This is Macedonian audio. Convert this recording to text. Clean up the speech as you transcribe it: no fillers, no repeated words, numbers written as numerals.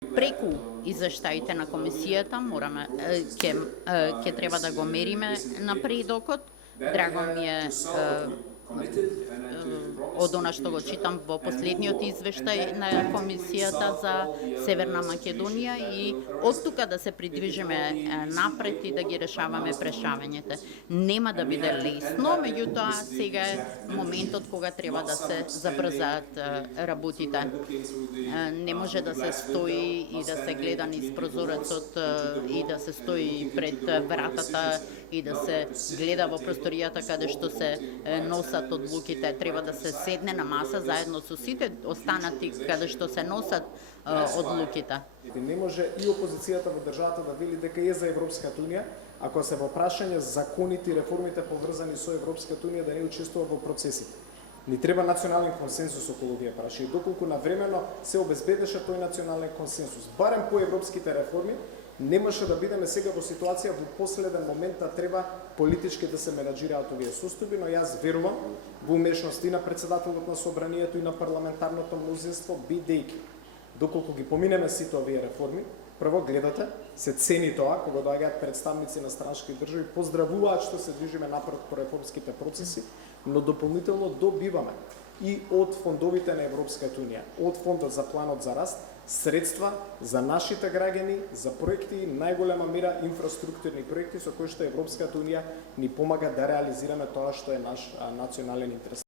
Преку извештаите на комисијата мораме ќе треба да го мериме напредокот. Драго ми е од она што го читам во последниот извештај на комисијата за Северна Македонија и од тука да се придвижиме напред и да ги решаваме прешавањето. Нема да биде лесно, меѓутоа сега е моментот кога треба да се забрзаат работите. Не може да се стои и да се гледа низ прозорецот и да се стои пред вратата и да се гледа во просторијата каде што се носат одлуките. Треба да се седне на маса заедно со сите останати каде што се носат одлуките. Не може и опозицијата во државата да вели дека е за Европската унија, ако се во прашање законите и реформите поврзани со Европската унија да не учествува во процесите. Ни треба национален консенсус околу овие прашања. И доколку навремено се обезбедеше тој национален консенсус, барем по европските реформи, немаше да бидеме сега во ситуација во последен момент да треба политички да се менаџираат овие состојби, но јас верувам во умешност и на председателот на собранието и на парламентарното мнозинство, бидејќи доколку ги поминеме сите овие реформи, прво гледате, се цени тоа кога доаѓаат представници на странски држави, поздравуваат што се движиме напред по реформските процеси, но дополнително добиваме и од фондовите на Европската унија, од фондот за планот за раст, средства за нашите граѓани, за проекти и најголема мера инфраструктурни проекти со кои што Европската унија ни помага да реализираме тоа што е наш национален интерес.